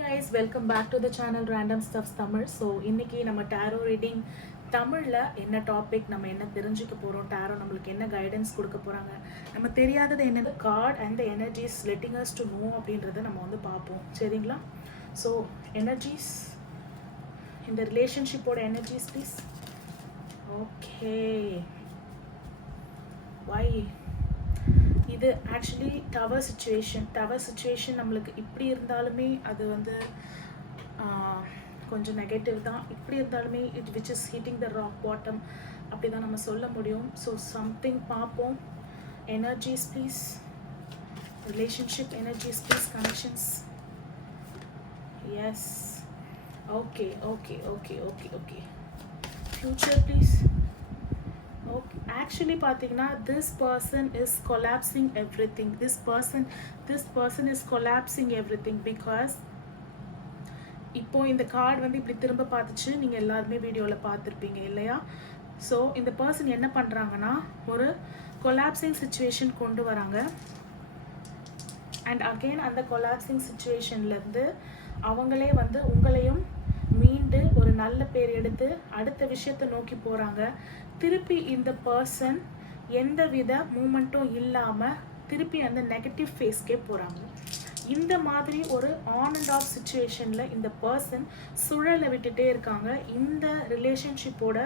guys, welcome back to the channel Random Stuffs Tamil. So இன்னைக்கு நம்ம tarot reading தமிழ்ல என்ன டாபிக், நம்ம என்ன தெரிஞ்சுக்க போறோம், tarot நமக்கு என்ன கைடன்ஸ் கொடுக்க போறாங்க, நம்ம தெரியாதது என்ன card and the energies letting us to know அப்படின்றத நம்ம வந்து பார்ப்போம். சரிங்களா? So energies in the relationship ஓட energies please. Okay. Why? இது ஆக்சுவலி டவர் சுச்சுவேஷன் நம்மளுக்கு இப்படி இருந்தாலுமே அது வந்து கொஞ்சம் நெகட்டிவ் தான். இப்படி இருந்தாலுமே it which is hitting the rock bottom அப்படி தான் நம்ம சொல்ல முடியும். ஸோ சம்திங் பார்ப்போம். Energies please, relationship energies please, connections. Yes, okay okay okay okay okay future please. Okay, actually பாத்தீங்கன்னா this person is collapsing everything. This person is collapsing everything because இப்போ இந்த card வந்து இப்படி திரும்ப பார்த்துச்சு. நீங்க எல்லாருமே வீடியோல பார்த்துருப்பீங்க இல்லையா? ஸோ இந்த பர்சன் என்ன பண்றாங்கன்னா ஒரு கொலாப்சிங் சுச்சுவேஷன் கொண்டு வராங்க. அண்ட் அகெயின் அந்த கொலாப்சிங் சுச்சுவேஷன்லேருந்து அவங்களே வந்து உங்களையும் மீண்டு ஒரு நல்ல பேர் எடுத்து அடுத்த விஷயத்தை நோக்கி போகிறாங்க. திருப்பி இந்த பர்சன் எந்த வித மூமெண்ட்டும் இல்லாமல் திருப்பி அந்த நெகட்டிவ் ஃபேஸ்க்கே போகிறாங்க. இந்த மாதிரி ஒரு ஆன் அண்ட் ஆஃப் சுச்சுவேஷனில் இந்த பர்சன் சுழலை விட்டுட்டே இருக்காங்க. இந்த ரிலேஷன்ஷிப்போட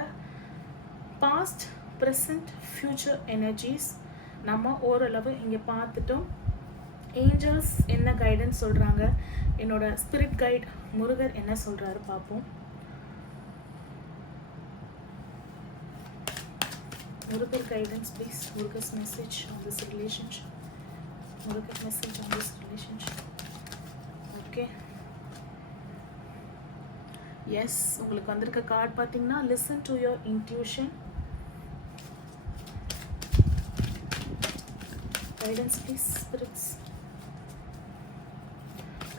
பாஸ்ட், ப்ரெசண்ட், ஃப்யூச்சர் எனர்ஜிஸ் நம்ம ஓரளவு இங்கே பார்த்துட்டோம். ஏஞ்சல்ஸ் என்ன கைடன்ஸ் சொல்கிறாங்க, என்னோட ஸ்பிரிட் கைட் முருகர் என்ன சொல்கிறாரு பார்ப்போம். Murugar guidance please. Murugar's message on this relationship. Murugar message on this relationship. Okay, yes, உங்களுக்கு வந்திருக்க கார்டு பார்த்தீங்கன்னா listen to your intuition. Guidance please spirits.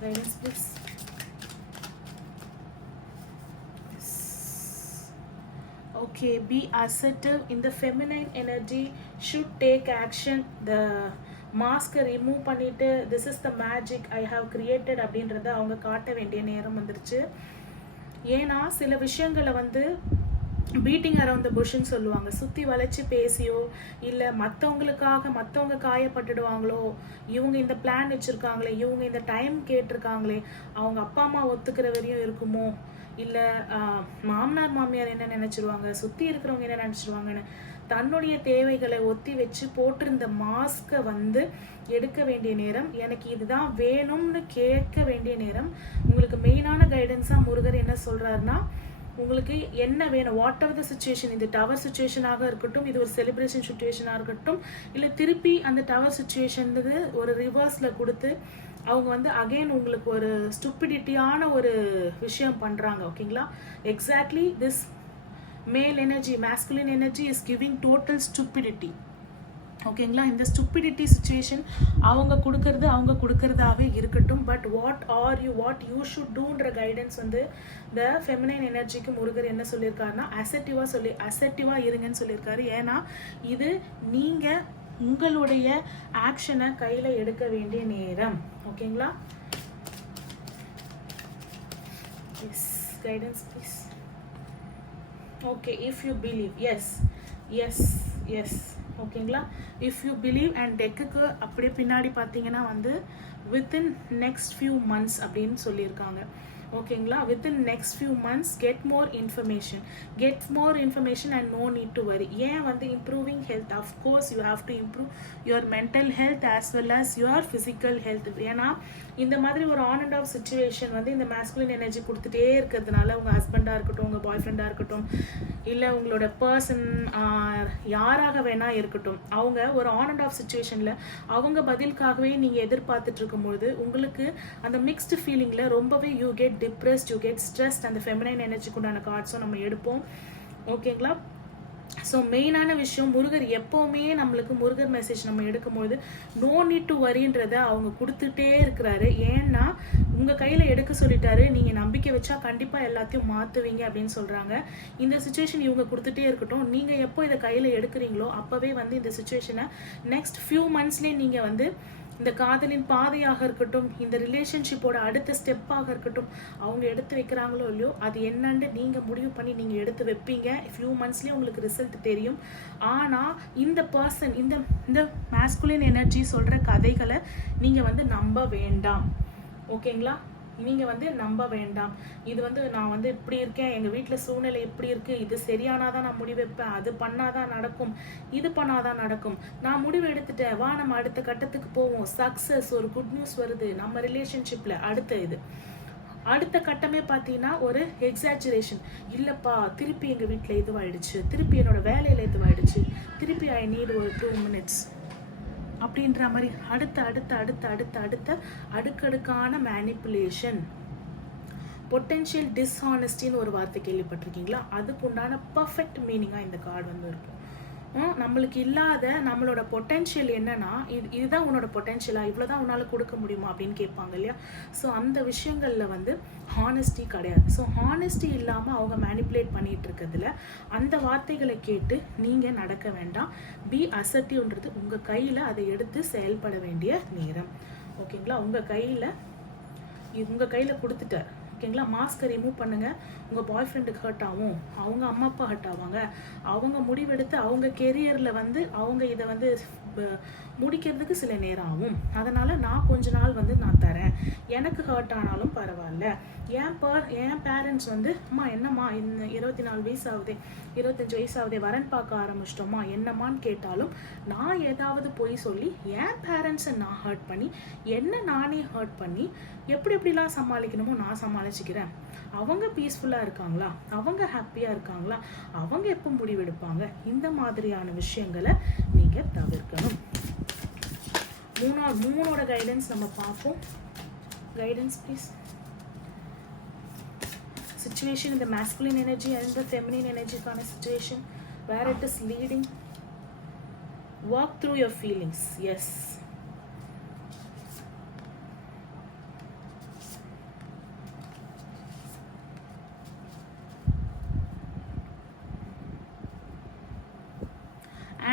Guidance please. Yes. Okay, be assertive in the feminine energy, should take action. The mask remove பண்ணிட்டு this is the magic I have created அப்படின்றத அவங்க காட்ட வேண்டிய நேரம் வந்துருச்சு. ஏன்னா சில விஷயங்களை வந்து பீட்டிங் அரவுண்ட் த புஷ்ன்னு சொல்லுவாங்க. சுற்றி வளைச்சி பேசியோ இல்லை மற்றவங்க காயப்பட்டுடுவாங்களோ, இவங்க இந்த பிளான் வச்சுருக்காங்களே, இவங்க இந்த டைம் கேட்டிருக்காங்களே, அவங்க அப்பா அம்மா ஒத்துக்கிற வரையும் இருக்குமோ, இல்லை மாமனார் மாமியார் என்ன நினச்சிருவாங்க, சுற்றி இருக்கிறவங்க என்ன நினச்சிருவாங்கன்னு தன்னுடைய தேவைகளை ஒத்தி வச்சு போட்டிருந்த மாஸ்கை வந்து எடுக்க வேண்டிய நேரம், எனக்கு இதுதான் வேணும்னு கேட்க வேண்டிய நேரம். உங்களுக்கு மெயினான கைடன்ஸாக முருகர் என்ன சொல்கிறாருன்னா, உங்களுக்கு என்ன வேணும், வாட் எவர் த சுச்சுவேஷன், இந்த டவர் சுச்சுவேஷனாக இருக்கட்டும், இது ஒரு செலிப்ரேஷன் சுச்சுவேஷனாக இருக்கட்டும், இல்லை திருப்பி அந்த டவர் சுச்சுவேஷன்றது ஒரு ரிவர்ஸில் கொடுத்து அவங்க வந்து அகெயின் உங்களுக்கு ஒரு ஸ்டூப்பிடிட்டியான ஒரு விஷயம் பண்ணுறாங்க. ஓகேங்களா? Exactly this male energy, masculine energy is giving total stupidity. ஓகேங்களா? இந்த ஸ்டூப்பிடிட்டி சுச்சுவேஷன் அவங்க கொடுக்கறதாவே இருக்கட்டும். பட் வாட் யூ ஷுட் டூன்ற கைடன்ஸ் வந்து இந்த ஃபெமினைன் எனர்ஜிக்கு முருகர் என்ன சொல்லியிருக்காருன்னா அசர்ட்டிவாக இருங்கன்னு சொல்லியிருக்காரு. ஏன்னா இது நீங்கள் உங்களுடைய ஆக்ஷனை கையில் எடுக்க வேண்டிய நேரம். ஓகேங்களா? Yes, guidance please. Okay, if you believe. Yes ஓகேங்களா? If you believe. அண்ட் டெக்குக்கு அப்படியே பின்னாடி பார்த்தீங்கன்னா வந்து வித்தின் நெக்ஸ்ட் ஃபியூ மந்த்ஸ் அப்படின்னு சொல்லியிருக்காங்க. ஓகேங்களா? Within next few months get more information and no need to worry. ஏன் வந்து improving health, of course you have to improve your mental health as well as your physical health. ஏன்னா இந்த மாதிரி ஒரு on and half situation வந்து இந்த masculine energy கொடுத்துட்டே இருக்கிறதுனால உங்கள் ஹஸ்பண்டாக இருக்கட்டும், உங்கள் பாய் ஃப்ரெண்டாக இருக்கட்டும், இல்லை உங்களோட பர்சன் யாராக வேணால் இருக்கட்டும், அவங்க ஒரு ஆன் அண்ட் ஆஃப் சுச்சுவேஷனில் அவங்க பதிலுக்காகவே நீங்கள் எதிர்பார்த்துட்டு இருக்கும்போது உங்களுக்கு அந்த மிக்ஸ்டு ஃபீலிங்கில் ரொம்பவே you get depressed, you get stressed. அந்த ஃபெமினைன் எனர்ஜிக்கு உண்டான கார்ட்ஸும் நம்ம எடுப்போம். ஓகேங்களா? ஸோ மெயினான விஷயம், முருகர் எப்போவுமே நம்மளுக்கு முருகர் மெசேஜ் நம்ம எடுக்கும்போது நோ நீட் டு வரின்றதை அவங்க கொடுத்துட்டே இருக்கிறாரு. ஏன்னா உங்கள் கையில் எடுக்க சொல்லிட்டாரு, நீங்கள் நம்பிக்கை வச்சா கண்டிப்பாக எல்லாத்தையும் மாற்றுவீங்க அப்படின்னு சொல்கிறாங்க. இந்த சுச்சுவேஷன் இவங்க கொடுத்துட்டே இருக்கட்டும். நீங்கள் எப்போ இதை கையில் எடுக்கிறீங்களோ அப்போவே வந்து இந்த சுச்சுவேஷனை நெக்ஸ்ட் ஃபியூ மந்த்ஸ்லேயே நீங்கள் வந்து இந்த காதலின் பாதையாக இருக்கட்டும், இந்த ரிலேஷன்ஷிப்போட அடுத்த ஸ்டெப்பாக இருக்கட்டும், அவங்க எடுத்து வைக்கிறாங்களோ இல்லையோ அது என்னன்னு நீங்கள் முடிவு பண்ணி நீங்கள் எடுத்து வைப்பீங்க. ஃபியூ மந்த்ஸ்லேயே உங்களுக்கு ரிசல்ட் தெரியும். ஆனால் இந்த பர்சன் இந்த இந்த மேஸ்குலின் எனர்ஜி சொல்கிற கதைகளை நீங்கள் வந்து நம்ப வேண்டாம். ஓகேங்களா? நீங்கள் வந்து நம்ப வேண்டாம். இது வந்து நான் வந்து இப்படி இருக்கேன், எங்கள் வீட்டில் சூழ்நிலை இப்படி இருக்குது, இது சரியானாதான் நான் முடிவெப்பேன், அது பண்ணாதான் நடக்கும், இது பண்ணாதான் நடக்கும், நான் முடிவு எடுத்துட்டேன், வா நம்ம அடுத்த கட்டத்துக்கு போவோம், சக்ஸஸ், ஒரு குட் நியூஸ் வருது நம்ம ரிலேஷன்ஷிப்பில். அடுத்த கட்டமே பார்த்தீங்கன்னா ஒரு எக்ஸாஜரேஷன். இல்லைப்பா, திருப்பி எங்கள் வீட்டில் இதுவாயிடுச்சு, திருப்பி என்னோட வேலையில் இதுவாயிடுச்சு, திருப்பி ஐ நீட் ஒரு 2 minutes அப்படின்ற மாதிரி அடுக்கடுக்கான மேனிப்புலேஷன். பொட்டென்ஷியல் டிஸ்ஹானஸ்டின்னு ஒரு வார்த்தை கேள்விப்பட்டிருக்கீங்களா? அதுக்கு உண்டான பர்ஃபெக்ட் மீனிங்காக இந்த கார்டு வந்து இருக்கும். நம்மளுக்கு இல்லாத நம்மளோட பொட்டென்ஷியல் என்னன்னா, இதுதான் உன்னோட பொட்டென்ஷியலா, இவ்வளோதான் உன்னால் கொடுக்க முடியுமா அப்படின்னு கேட்பாங்க இல்லையா? ஸோ அந்த விஷயங்களில் வந்து ஹானஸ்டி கிடையாது. ஸோ ஹானஸ்டி இல்லாமல் அவங்க மேனிப்புலேட் பண்ணிட்டு இருக்கிறதுல அந்த வார்த்தைகளை கேட்டு நீங்கள் நடக்க வேண்டாம். பி அசர்ட்டிவ்ன்றது உங்கள் கையில் அதை எடுத்து செயல்பட வேண்டிய நேரம். ஓகேங்களா? உங்கள் கையில் கொடுத்துட்டார். ஓகேங்களா? மாஸ்கை ரிமூவ் பண்ணுங்கள். உங்கள் பாய் ஃப்ரெண்டுக்கு ஹர்ட் ஆகும், அவங்க அம்மா அப்பா ஹர்ட் ஆவாங்க, அவங்க முடிவெடுத்து அவங்க கெரியரில் வந்து அவங்க இதை வந்து முடிக்கிறதுக்கு சில நேரம் ஆகும். அதனால் நான் கொஞ்ச நாள் வந்து நான் தரேன், எனக்கு ஹர்ட் ஆனாலும் பரவாயில்ல. என் பேரண்ட்ஸ் வந்து அம்மா என்னம்மா இந்த 24 வயசு ஆகுதே, 25 வயசு ஆகுதே, வரன் பார்க்க ஆரம்பிச்சிட்டோமா, என்னம்மான்னு கேட்டாலும் நான் ஏதாவது போய் சொல்லி என் பேரண்ட்ஸை நான் ஹர்ட் பண்ணி என்ன நானே ஹர்ட் பண்ணி எப்படிலாம் சமாளிக்கணுமோ நான் சமாளிச்சுக்கிறேன். அவங்க பீஸ்ஃபுல்லாக இருக்காங்களா, அவங்க ஹாப்பியாக இருக்காங்களா, அவங்க எப்போ முடிவெடுப்பாங்க, இந்த மாதிரியான விஷயங்களை நீங்கள் தவிர்க்கணும். மூணோட கைடன்ஸ் நம்ம பார்ப்போம். Guidance please. Situation in the masculine energy and the feminine energy kind of situation, where it is leading. Walk through your feelings. Yes.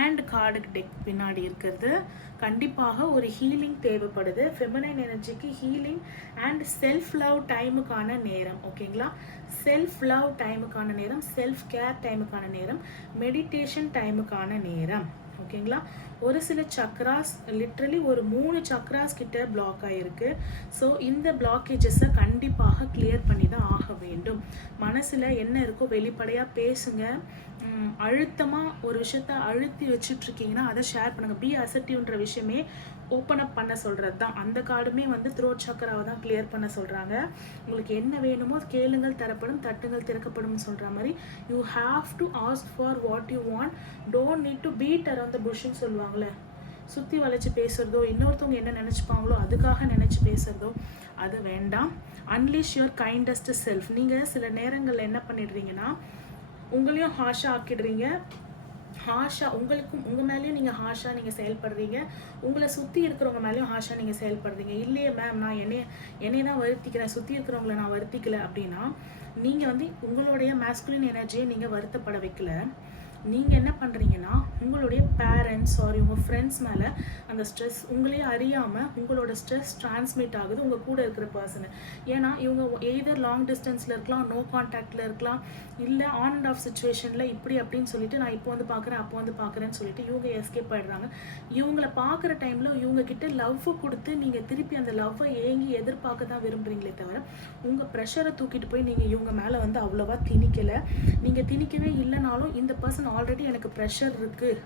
And card deck பின்னாடி இருக்கிறது கண்டிப்பாக ஒரு ஹீலிங் தேவைப்படுது. ஃபெமினைன் எனர்ஜிக்கு ஹீலிங் அண்ட் செல்ஃப் லவ் டைமுக்கான நேரம். ஓகேங்களா? Self love டைமுக்கான நேரம், செல்ஃப் கேர் டைமுக்கான நேரம், மெடிடேஷன் டைமுக்கான நேரம். ஓகேங்களா? ஒரு சில சக்ராஸ் லிட்ரலி ஒரு 3 சக்ராஸ் கிட்ட பிளாக் ஆகிருக்கு. ஸோ இந்த பிளாக்கேஜஸை கண்டிப்பாக கிளியர் பண்ணி தான் ஆக வேண்டும். மனசில் என்ன இருக்கோ வெளிப்படையாக பேசுங்க. அழுத்தமாக ஒரு விஷயத்த அழுத்தி வச்சுட்ருக்கீங்கன்னா அதை ஷேர் பண்ணுங்கள். பி அசர்ட்டிவ்ன்ற விஷயமே ஓப்பன் அப் பண்ண சொல்கிறது தான். அந்த கார்டுமே வந்து த்ரோட் சக்கராவை தான் கிளியர் பண்ண சொல்கிறாங்க. உங்களுக்கு என்ன வேணுமோ கேளுங்கள் தரப்படும், தட்டுங்கள் திறக்கப்படும் சொல்கிற மாதிரி you have to ask for what you want. Don't need to beat around the புஷ்ன்னு சொல்லுவாங்களே, சுற்றி வளைச்சி பேசுகிறதோ, இன்னொருத்தவங்க என்ன நினச்சிப்பாங்களோ அதுக்காக நினச்சி பேசுகிறதோ அது வேண்டாம். Unleash your kindest self. நீங்கள் சில நேரங்களில் என்ன பண்ணிடுறீங்கன்னா உங்களையும் ஹாஷாக ஆக்கிடுறீங்க. உங்கள் மேலேயும் நீங்கள் ஹாஷாக நீங்கள் செயல்படுறீங்க, உங்களை சுற்றி இருக்கிறவங்க மேலேயும் ஹாஷாக நீங்கள் செயல்படுறீங்க. இல்லையே மேம், நான் என்னையை தான் வருத்திக்கிறேன், சுற்றி இருக்கிறவங்கள நான் வருத்திக்கல அப்படின்னா நீங்கள் வந்து உங்களுடைய மேஸ்குலின் எனர்ஜியை நீங்கள் வருத்தப்பட வைக்கல. நீங்கள் என்ன பண்ணுறீங்கன்னா உங்களுடைய பேரண்ட்ஸ் சாரி உங்கள் ஃப்ரெண்ட்ஸ் மேலே அந்த ஸ்ட்ரெஸ் உங்களே அறியாமல் உங்களோட ஸ்ட்ரெஸ் டிரான்ஸ்மிட் ஆகுது உங்கள் கூட இருக்கிற பர்சனு. ஏன்னா இவங்க எய்தர் லாங் டிஸ்டன்ஸில் இருக்கலாம், நோ கான்டாக்டில் இருக்கலாம், இல்லை ஆன் அண்ட் ஆஃப் சுச்சுவேஷனில் இப்படி அப்படின்னு சொல்லிட்டு நான் இப்போ வந்து பார்க்குறேன் அப்போ வந்து பார்க்குறேன்னு சொல்லிட்டு இவங்க எஸ்கேப் ஆகிடுறாங்க. இவங்களை பார்க்குற டைமில் இவங்கக்கிட்ட லவ் கொடுத்து நீங்கள் திருப்பி அந்த லவ்வை ஏங்கி எதிர்பார்க்க தான் விரும்புகிறீங்களே தவிர உங்கள் ப்ரெஷரை தூக்கிட்டு போய் நீங்கள் இவங்க மேலே வந்து அவ்வளோவா திணிக்கலை. நீங்கள் திணிக்கவே இல்லைனாலும் இந்த பர்சன் ஆல்ரெடி எனக்கு ப்ரெஷர் இருக்குது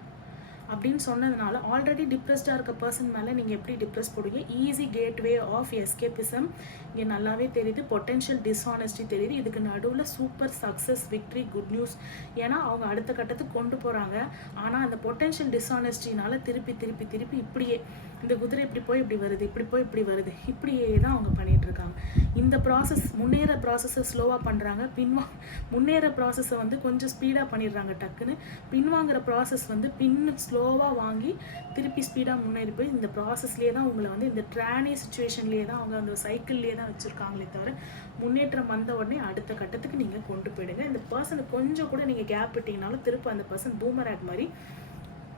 அப்படின்னு சொன்னதுனால ஆல்ரெடி டிப்ரெஸ்டாக இருக்க பர்சன் மேலே நீங்கள் எப்படி டிப்ரெஸ் போடுவீங்க? ஈஸி கேட்வே ஆஃப் எஸ்கேபிசம் இங்கே நல்லாவே தெரியுது. பொட்டென்ஷியல் டிஸ்ஹானஸ்டி தெரியுது. இதுக்கு நடுவில் super success, victory, good news. ஏன்னா அவங்க அடுத்த கட்டத்துக்கு கொண்டு போகிறாங்க. ஆனால் அந்த பொட்டென்ஷியல் டிஸ்ஹானஸ்டினால திருப்பி இப்படியே இந்த குதிரை இப்படி போய் இப்படி வருது, இப்படி போய் இப்படி வருது, இப்படியே தான் அவங்க பண்ணிகிட்டு இருக்காங்க. இந்த ப்ராசஸ் முன்னேற ப்ராசஸை ஸ்லோவாக பண்ணுறாங்க. முன்னேற ப்ராசஸை வந்து கொஞ்சம் ஸ்பீடாக பண்ணிடுறாங்க டக்குன்னு. பின்வாங்குற ப்ராசஸ் வந்து ஸ்லோவாக வாங்கி திருப்பி ஸ்பீடாக முன்னேறி போய் இந்த ப்ராசஸ்லேயே தான் உங்களை வந்து இந்த ட்ரானி சுச்சுவேஷன்லேயே தான் அவங்க அந்த சைக்கிள்லேயே தான் வச்சுருக்காங்களே தவிர முன்னேற்றம் வந்த உடனே அடுத்த கட்டத்துக்கு நீங்கள் கொண்டு போயிடுங்க. இந்த பர்சனை கொஞ்சம் கூட நீங்கள் கேப் விட்டிங்கனாலும் திரும்ப அந்த பர்சன் பூமராக் மாதிரி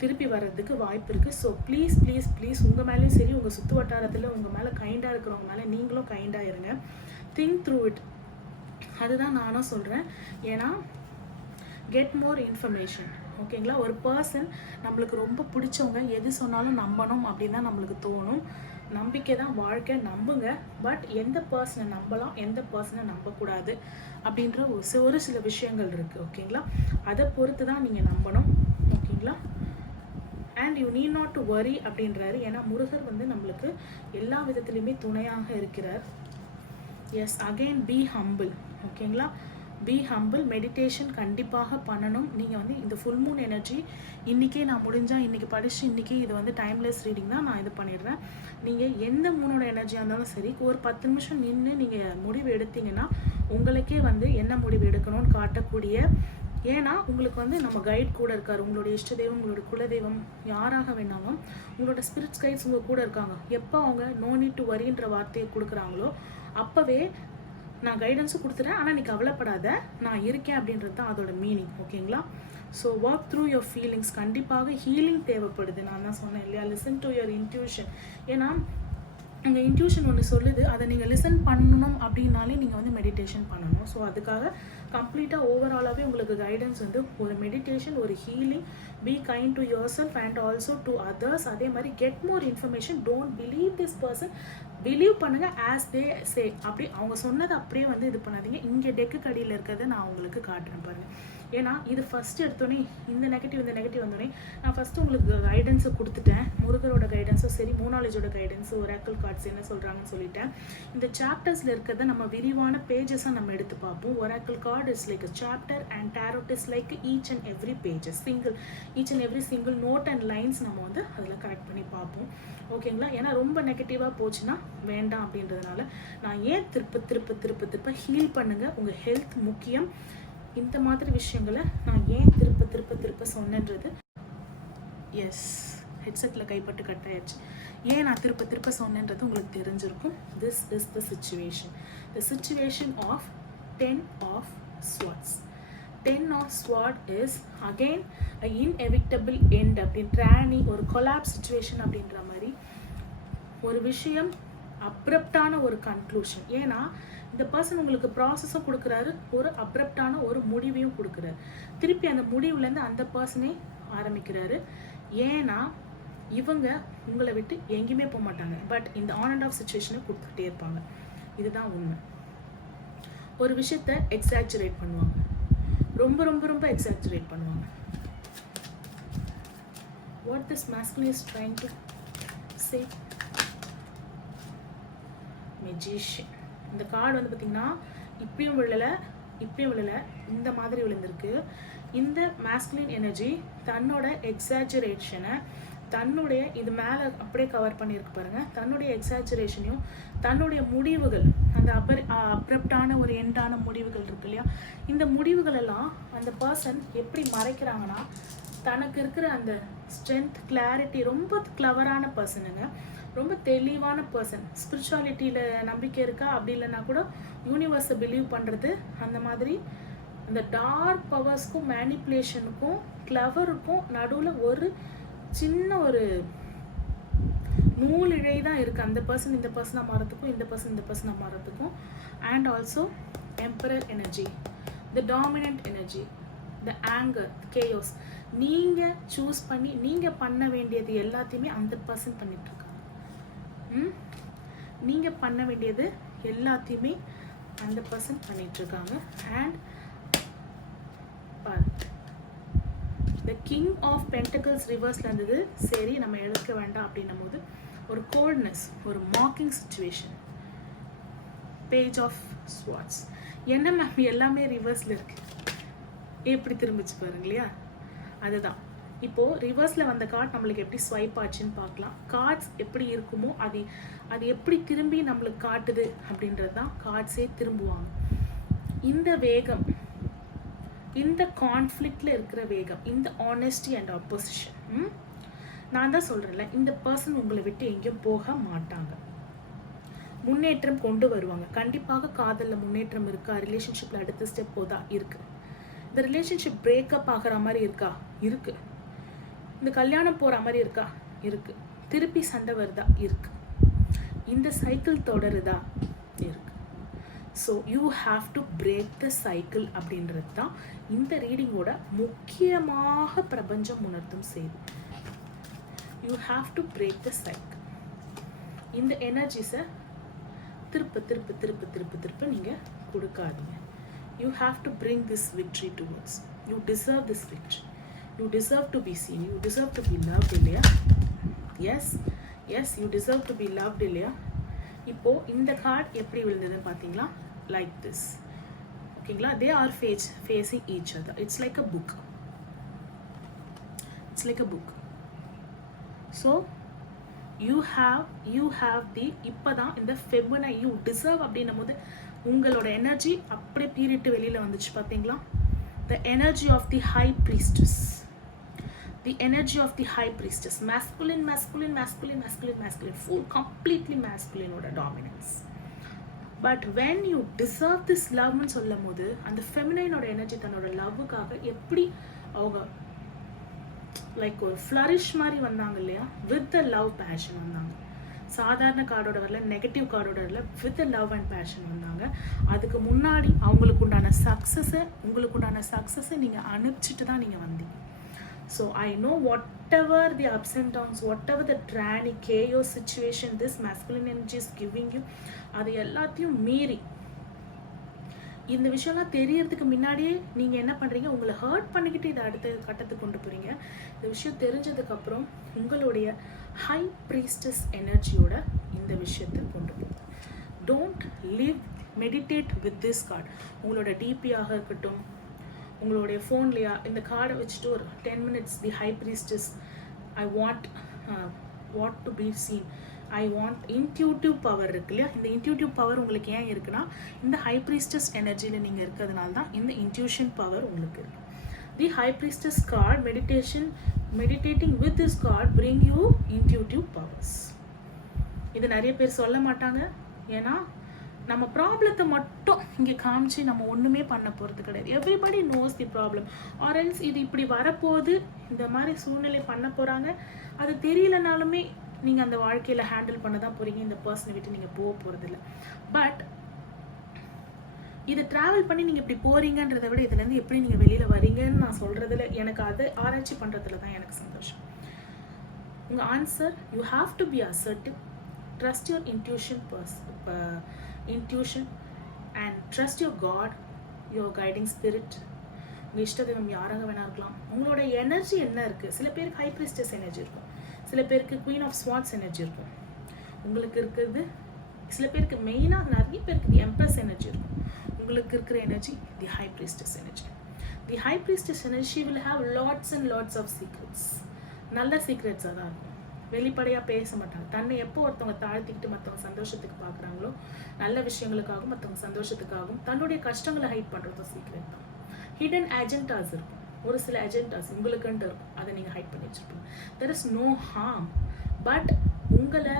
திருப்பி வர்றதுக்கு வாய்ப்பு இருக்குது. ஸோ ப்ளீஸ் ப்ளீஸ் ப்ளீஸ் உங்கள் மேலேயும் சரி, உங்கள் சுற்று வட்டாரத்தில் உங்கள் மேலே கைண்டாக இருக்கிறவங்க மேலே நீங்களும் கைண்டாக இருங்க. Think through it. அதுதான் நானும் சொல்கிறேன். ஏன்னா கெட் மோர் இன்ஃபர்மேஷன். ஓகேங்களா? ஒரு பர்சன் நம்மளுக்கு ரொம்ப பிடிச்சவங்க எது சொன்னாலும் நம்பணும் அப்படின்னு தான் நம்மளுக்கு தோணும். நம்பிக்கை தான் வாழ்க்கை, நம்புங்க. பட் எந்த பர்சனை நம்பலாம், எந்த பர்சனை நம்பக்கூடாது அப்படின்ற ஒரு சில விஷயங்கள் இருக்குது. ஓகேங்களா? அதை பொறுத்து தான் நீங்கள் நம்பணும். ஓகேங்களா? And you need not to worry அப்படின்றாரு. ஏன்னா முருகர் வந்து நம்மளுக்கு எல்லா விதத்துலையுமே துணையாக இருக்கிறார். Yes, again be humble. ஓகேங்களா? Be humble. மெடிடேஷன் கண்டிப்பாக பண்ணணும். நீங்கள் வந்து இந்த ஃபுல் மூன் எனர்ஜி இன்றைக்கே நான் முடிஞ்சால் இன்றைக்கி படித்து இன்றைக்கி இது வந்து டைம்லெஸ் ரீடிங் தான், நான் இது பண்ணிடுறேன். நீங்கள் எந்த மூனோட எனர்ஜியாக இருந்தாலும் சரி, ஒரு 10 நிமிஷம் நின்று நீங்கள் முடிவு எடுத்தீங்கன்னா உங்களுக்கே வந்து என்ன முடிவு எடுக்கணும்னு காட்டக்கூடிய, ஏன்னா உங்களுக்கு வந்து நம்ம கைட் கூட இருக்கார். உங்களுடைய இஷ்ட தெய்வம், உங்களோட குலதெய்வம், யாராக வேணாலும் உங்களோட ஸ்பிரிட்ஸ் கைட்ஸ் உங்கள் கூட இருக்காங்க. எப்போ அவங்க நோ நீட் டு வரின்ற வார்த்தையை கொடுக்குறாங்களோ அப்போவே நான் கைடன்ஸும் கொடுத்துறேன், ஆனால் நீ கவலைப்படாத, நான் இருக்கேன் அப்படின்றது தான் அதோட மீனிங். ஓகேங்களா? So work through your feelings. கண்டிப்பாக ஹீலிங் தேவைப்படுது. நான் தான் சொன்னேன் இல்லையா, லிசன் டு யுவர் இன்ட்யூஷன். ஏன்னா உங்கள் இன்ட்யூஷன் ஒன்று சொல்லுது, அதை நீங்கள் லிசன் பண்ணணும் அப்படின்னாலே நீங்கள் வந்து மெடிடேஷன் பண்ணணும். ஸோ அதுக்காக கம்ப்ளீட்டாக ஓவராலாகவே உங்களுக்கு கைடன்ஸ் வந்து ஒரு மெடிடேஷன், ஒரு healing, be kind to your self and also to others. அதே மாதிரி get more information. Don't believe this person, believe பண்ணுங்கள் ஆஸ் தே சே. அப்படி அவங்க சொன்னதை அப்படியே வந்து இது பண்ணாதீங்க. இங்கே டெக்கு கடியில் இருக்கிறத நான் உங்களுக்கு காட்டுறேன் பாருங்கள். ஏன்னா இது ஃபஸ்ட்டு எடுத்தோடனே இந்த நெகட்டிவ் வந்தோடனே நான் ஃபஸ்ட்டு உங்களுக்கு கைடன்ஸை கொடுத்துட்டேன். முருகரோட கைடன்ஸும் சரி, மூனாலஜோட கைடன்ஸு, ஒராக்கிள் கார்ட்ஸ் என்ன சொல்கிறாங்கன்னு சொல்லிட்டேன். இந்த சாப்டர்ஸில் இருக்கிறத நம்ம விரிவான பேஜஸாக நம்ம எடுத்து பார்ப்போம். Oracle card is like chapter and tarot is like each and every pages, each and every single note and lines நம்ம வந்து அதில் கரெக்ட் பண்ணி பார்ப்போம். ஓகேங்களா? ஏன்னா ரொம்ப நெகட்டிவாக போச்சுன்னா வேண்டாம் அப்படின்றதுனால நான் ஏன் திருப்ப ஹீல் பண்ணுங்கள், உங்கள் ஹெல்த் முக்கியம். இந்த மாதிரி விஷயங்களை நான் ஏன் திருப்ப சொன்னேன்றது. எஸ், ஹெட்செட்டில் கைப்பட்டு கட் ஆயிடுச்சு. ஏன் நான் திருப்ப சொன்னேன்றது உங்களுக்கு தெரிஞ்சிருக்கும். This is the situation of 10 of Swords. 10 of Swords is again a inevitable end அப்படின்ற ஒரு கொலாப்ஸ் சிச்சுவேஷன் அப்படின்ற மாதிரி ஒரு விஷயம், அப்ரப்டான ஒரு கன்க்ளூஷன். ஏன்னா இந்த பர்சன் உங்களுக்கு ப்ராசஸும் கொடுக்குறாரு, ஒரு அப்ரப்டான ஒரு முடிவையும் கொடுக்குறாரு. திருப்பி அந்த முடிவுலேருந்து அந்த பர்சனே ஆரம்பிக்கிறாரு. ஏன்னா இவங்க உங்களை விட்டு எங்கேயுமே போக மாட்டாங்க. பட் இந்த ஆன் அண்ட் ஆஃப் சிச்சுவேஷனை கொடுத்துக்கிட்டே இருப்பாங்க. இதுதான் உண்மை. ஒரு விஷயத்த எக்ஸாஜரேட் பண்ணுவாங்க, ரொம்ப எக்ஸாஜரேட் பண்ணுவாங்க. What this masculine is trying to say? Magician. இந்த கார்டு வந்து பார்த்தீங்கன்னா இப்பயும் விழலை, இந்த மாதிரி விழுந்திருக்கு. இந்த masculine எனர்ஜி தன்னோட எக்ஸாஜரேஷனை, தன்னுடைய இது மேலே அப்படியே கவர் பண்ணியிருக்கு பாருங்கள், தன்னுடைய எக்ஸாஜரேஷனையும் தன்னுடைய முடிவுகள், அந்த அப்ரப்டான ஒரு எண்டான முடிவுகள் இருக்கு இல்லையா, இந்த முடிவுகள் எல்லாம் அந்த பர்சன் எப்படி மறைக்கிறாங்கன்னா, தனக்கு இருக்கிற அந்த ஸ்ட்ரென்த், கிளாரிட்டி, ரொம்ப கிளவரான பர்சனுங்க, ரொம்ப தெளிவான பர்சன். ஸ்பிரிச்சுவாலிட்டியில் நம்பிக்கை இருக்கா, அப்படி இல்லைன்னா கூட யூனிவர்ஸை பிலீவ் பண்ணுறது, அந்த மாதிரி அந்த டார்க் பவர்ஸ்க்கும் மேனிப்புலேஷனுக்கும் கிளவருக்கும் நடுவில் ஒரு சின்ன ஒரு நூலிழை தான் இருக்குது. அந்த பர்சன் இந்த பர்சனாக மாறத்துக்கும், இந்த பர்சன் இந்த பர்சனாக மாறத்துக்கும். And also emperor energy, the dominant energy, the anger, chaos. நீங்கள் சூஸ் பண்ணி நீங்கள் பண்ண வேண்டியது எல்லாத்தையுமே அந்த பர்சன் பண்ணிகிட்ருக்காங்க. நீங்கள் பண்ண வேண்டியது எல்லாத்தையுமே அந்த பர்சன் பண்ணிகிட்ருக்காங்க. And the king of pentacles ரிவர்ஸில் இருந்தது. சரி, நம்ம எடுக்க வேண்டாம் அப்படின்னும் போது ஒரு கோல்ட்னஸ், ஒரு mocking situation. Page of swords. என்ன மேம் எல்லாமே ரிவர்ஸில் இருக்குது, எப்படி திரும்பிச்சு பாருங்க இல்லையா? அதுதான் இப்போது ரிவர்ஸில் வந்த கார்டு நம்மளுக்கு எப்படி ஸ்வைப் ஆச்சுன்னு பார்க்கலாம். கார்ட்ஸ் எப்படி இருக்குமோ அது எப்படி திரும்பி நம்மளுக்கு காட்டுது அப்படின்றது தான் கார்ட்ஸே திரும்புவாங்க. இந்த வேகம், இந்த கான்ஃப்ளிக்டில் இருக்கிற வேகம், இந்த ஆனெஸ்டி அண்ட் ஆப்போசிஷன், நான் தான் சொல்கிறேன்ல, இந்த பர்சன் உங்களை விட்டு எங்கேயும் போக மாட்டாங்க, முன்னேற்றம் கொண்டு வருவாங்க. கண்டிப்பாக காதலில் முன்னேற்றம் இருக்கா, ரிலேஷன்ஷிப்பில் அடுத்த ஸ்டெப் போதா இருக்குது. இந்த ரிலேஷன்ஷிப் பிரேக்கப் ஆகிற மாதிரி இருக்கா, இருக்குது. இந்த கல்யாணம் போகிற மாதிரி இருக்கா? இருக்குது. திருப்பி சண்டை வருதா? இருக்குது. இந்த சைக்கிள் தொடருதா? இருக்குது. So you have to break the cycle அப்படின்றது தான் இந்த ரீடிங்கோட முக்கியமாக பிரபஞ்சம் உணர்த்தும் செய்தி. You have to break the cycle. இந்த எனர்ஜிஸை திருப்ப திருப்ப திருப்ப திருப்ப திருப்ப நீங்கள் கொடுக்காதீங்க. You have to bring this victory towards. You deserve this victory. You deserve to be seen. You deserve to be loved இல்லையா? Yes yes, you deserve to be loved இல்லையா? இப்போது இந்த கார்டு எப்படி விழுந்ததுன்னு பார்த்தீங்களா? Like this. ஓகேங்களா? They are facing each other. It's like a book. It's like a book. So you have the, இப்போ தான் இந்த ஃபெமினை யூ டிசர்வ் அப்படின்னும் போது உங்களோட எனர்ஜி அப்படியே பீரிட்டு வெளியில் வந்துச்சு பார்த்தீங்களா? The energy of the high priestess. The energy of the high priestess, masculine, masculine, masculine, masculine, masculine, full, completely masculine oda dominance. But when you deserve this love nu sollumbodu and the feminine oda energy thanoda love kaga eppadi avanga like or flourish mari vandanga illaya, with the love passion vandanga. சாதாரண கார்டோட வரல, negative கார்டோட வரல, with love and fashion வந்தாங்க. அதுக்கு முன்னாடி அவங்களுக்கு உண்டான சக்ஸஸை நீங்கள் அனுப்பிச்சிட்டு தான் நீங்கள் வந்தீங்க. So I know whatever the ups and downs, whatever the tranny chaos situation this masculine energy is giving you, அது எல்லாத்தையும் மீறி இந்த விஷயம்லாம் தெரியறதுக்கு முன்னாடியே நீங்கள் என்ன பண்ணுறீங்க? உங்களை ஹர்ட் பண்ணிக்கிட்டு இதை அடுத்த கட்டத்துக்கு கொண்டு போகிறீங்க. இந்த விஷயம் தெரிஞ்சதுக்கப்புறம் உங்களுடைய ஹை ப்ரீஸ்டஸ் எனர்ஜியோட இந்த விஷயத்தை கொண்டு போகும். Don't live meditate with this card. உங்களோட டிபியாக இருக்கட்டும், உங்களுடைய ஃபோன்லையா இந்த கார்டை வச்சுட்டு ஒரு 10 minutes the high priestess I what to be scene, I want intuitive power இருக்கு இல்லையா? இந்த இன்ட்யூட்டிவ் பவர் உங்களுக்கு ஏன் இருக்குன்னா, இந்த ஹை ப்ரீஸ்டஸ் எனர்ஜியில் நீங்கள் இருக்கிறதுனால தான் இந்த இன்ட்யூஷன் பவர் உங்களுக்கு இருக்கு. தி high priestess card meditating with this card bring you intuitive powers. இது நிறைய பேர் சொல்ல மாட்டாங்க. ஏன்னா நம்ம ப்ராப்ளத்தை மட்டும் இங்கே காமிச்சு நம்ம ஒன்றுமே பண்ண போகிறது கிடையாது. Everybody knows the problem or else இது இப்படி வரப்போகுது, இந்த மாதிரி சூழ்நிலை பண்ண போகிறாங்க. அது தெரியலனாலுமே நீங்கள் அந்த வாழ்க்கையில் ஹேண்டில் பண்ண தான் போகிறீங்க. இந்த பர்சனை விட்டு நீங்கள் போக போகிறதில்ல. பட் இதை ட்ராவல் பண்ணி நீங்கள் இப்படி போகிறீங்கன்றதை விட இதுலேருந்து எப்படி நீங்கள் வெளியில் வரீங்கன்னு நான் சொல்கிறதுல எனக்கு அதை ஆராய்ச்சி பண்ணுறதுல தான் எனக்கு சந்தோஷம். உங்கள் answer, you have to be assertive, trust your intuition and trust your God, your guiding spirit. உங்கள் இஷ்ட தெய்வம் யாராக வேணா இருக்கலாம். உங்களோட எனர்ஜி என்ன இருக்குது? சில பேருக்கு ஹை ப்ரீஸ்டஸ் எனர்ஜி இருக்கும், சில பேருக்கு குயின் ஆஃப் ஸ்வாட்ஸ் எனர்ஜி இருக்கும். உங்களுக்கு இருக்கிறது சில பேருக்கு மெயினாக நிறைய பேருக்கு தி எம்ப்ரஸ் எனர்ஜி இருக்கும். உங்களுக்கு இருக்கிற energy the high priestess energy. The high priestess energy will have lots and lots of secrets. நல்ல சீக்ரெட்ஸாக தான் இருக்கும். வெளிப்படையாக பேச மாட்டாங்க. தன்னை எப்போ ஒருத்தவங்க தாழ்த்திக்கிட்டு மற்றவங்க சந்தோஷத்துக்கு பார்க்குறாங்களோ, நல்ல விஷயங்களுக்காகவும் மற்றவங்க சந்தோஷத்துக்காகவும் தன்னுடைய கஷ்டங்களை ஹைட் பண்ணுறதும் சீக்ரெட் தான். ஹிடன் அஜெண்டாஸ் இருக்கும். ஒரு சில அஜெண்டாஸ் உங்களுக்குன்ட்டு இருக்கும், அதை நீங்கள் ஹைட் பண்ணி வச்சுருப்பீங்க. There is no harm. But உங்களை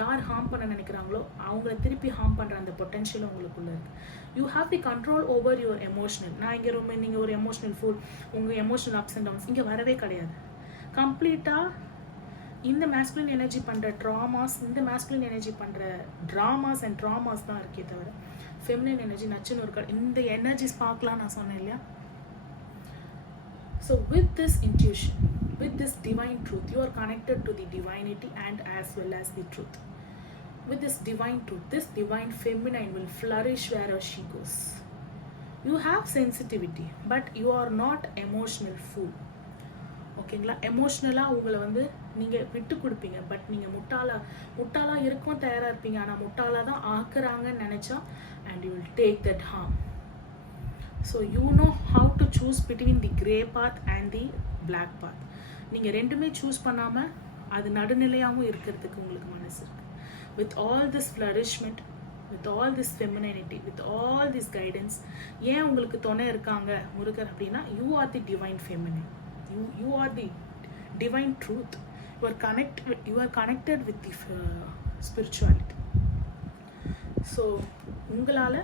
யார் ஹார்ம் பண்ண நினைக்கிறாங்களோ அவங்கள திருப்பி ஹார்ம் பண்ணுற அந்த பொட்டென்ஷியலும் உங்களுக்குள்ளே இருக்குது. You have the control over your emotional. நான் இங்கே ரொம்ப நீங்கள் ஒரு எமோஷனல் ஃபுல், உங்கள் எமோஷனல் அப்ஸ் அண்ட் டவுன்ஸ் இங்கே வரவே கிடையாது. கம்ப்ளீட்டாக இந்த மேஸ்குலின் எனர்ஜி பண்ணுற ட்ராமாஸ், இந்த மேஸ்குலின் எனர்ஜி பண்ணுற ட்ராமாஸ் அண்ட் ட்ராமாஸ் தான் இருக்கே தவிர ஃபெமினின் எனர்ஜி நச்சுன்னு ஒரு இந்த எனர்ஜிஸ் பார்க்கலாம் நான் சொன்னேன் இல்லையா? So with this intuition, with this divine truth, you are connected to the divinity and as well as the truth. With this divine truth, this divine feminine will flourish wherever she goes. You have sensitivity, but you are not emotional fool. ஓகேங்களா? எமோஷ்னலாக உங்களை வந்து நீங்கள் விட்டு கொடுப்பீங்க. But நீங்கள் முட்டாளாக இருக்கும் தயாராக இருப்பீங்க. ஆனால் முட்டாளாக தான் ஆக்குறாங்கன்னு நினச்சா and you will take that harm. So you know how to choose between the grey path and the black path. நீங்கள் ரெண்டுமே சூஸ் பண்ணாமல் அது நடுநிலையாகவும் இருக்கிறதுக்கு உங்களுக்கு மனசு இருக்குது. With all this flourishment, with all this femininity, with all this guidance, ஏன் உங்களுக்கு துணை இருக்காங்க முருகர் அப்படின்னா, you are the divine feminine, you are the divine truth, you are connected with the spirituality. So உங்களால்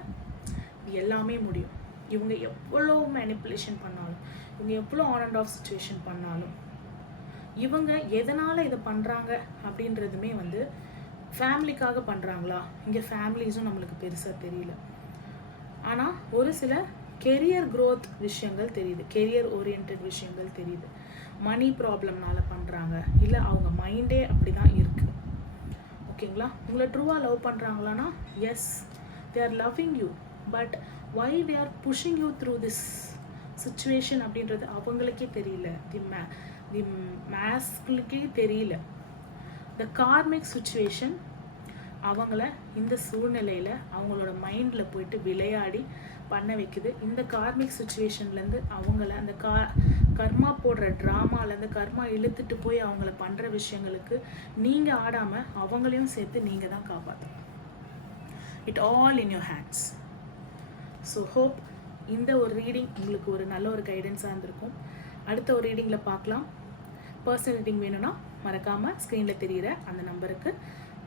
எல்லாமே முடியும். இவங்க எவ்வளோ மேனிப்புலேஷன் பண்ணாலும், இவங்க எவ்வளோ ஆன் அண்ட் ஆஃப் சுச்சுவேஷன் பண்ணாலும், இவங்க எதனால் இதை பண்ணுறாங்க அப்படின்றதுமே வந்து ஃபேமிலிக்காக பண்ணுறாங்களா? இங்கே ஃபேமிலிஸும் நம்மளுக்கு பெருசாக தெரியல. ஆனால் ஒரு சில கெரியர் க்ரோத் விஷயங்கள் தெரியுது, கெரியர் ஓரியன்ட் விஷயங்கள் தெரியுது. மணி ப்ராப்ளம்னால பண்ணுறாங்க, இல்லை அவங்க மைண்டே அப்படி தான் இருக்குது. ஓகேங்களா? உங்களை ட்ரூவாக லவ் பண்ணுறாங்களான்னா yes, they are loving you, but why they are pushing you through this situation அப்படின்றது அவங்களுக்கே தெரியல, தி மாஸ்களுக்கே தெரியல. த கார்மிக் சுச்சுவேஷன் அவங்கள இந்த சூழ்நிலையில் அவங்களோட மைண்டில் போயிட்டு விளையாடி பண்ண வைக்குது. இந்த கார்மிக் சுச்சுவேஷன்லேருந்து அவங்கள அந்த கர்மா போடுற ட்ராமாலேருந்து கர்மா இழுத்துட்டு போய் அவங்கள பண்ணுற விஷயங்களுக்கு நீங்கள் ஆடாமல் அவங்களையும் சேர்த்து நீங்கள் தான் காப்பாற்றணும். It all in your hands. So hope இந்த ஒரு ரீடிங் உங்களுக்கு ஒரு நல்ல ஒரு கைடன்ஸாக இருந்திருக்கும். அடுத்த ஒரு ரீடிங்கில் பார்க்கலாம். பர்சனல் ரீடிங் வேணும்னா மறக்காமல் ஸ்க்ரீனில் தெரிகிற அந்த நம்பருக்கு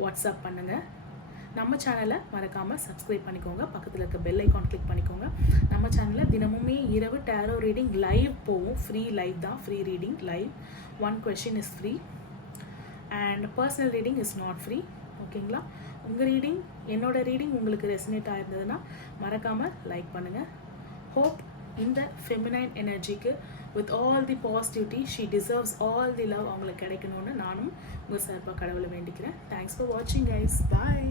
வாட்ஸ்அப் பண்ணுங்கள். நம்ம சேனலை மறக்காமல் சப்ஸ்கிரைப் பண்ணிக்கோங்க, பக்கத்தில் இருக்க பெல் ஐக்கான் கிளிக் பண்ணிக்கோங்க. நம்ம சேனலில் தினமுமே இரவு டேரோ ரீடிங் லைவ் போகும். ஃப்ரீ லைவ் தான், free reading live. 1 question is free and personal reading is not free. ஓகேங்களா? உங்கள் ரீடிங், என்னோட ரீடிங் உங்களுக்கு ரெசனேட் ஆகிருந்ததுன்னா மறக்காமல் லைக் பண்ணுங்கள். ஹோப் இந்த ஃபெமினைன் எனர்ஜிக்கு with all the positivity, she deserves all the love அவங்களுக்கு கிடைக்கணும்னு நானும் உங்கள் சார்பாக கடவுளை வேண்டிக்கிறேன். தேங்க்ஸ் ஃபார் வாட்சிங் கைஸ். பாய்.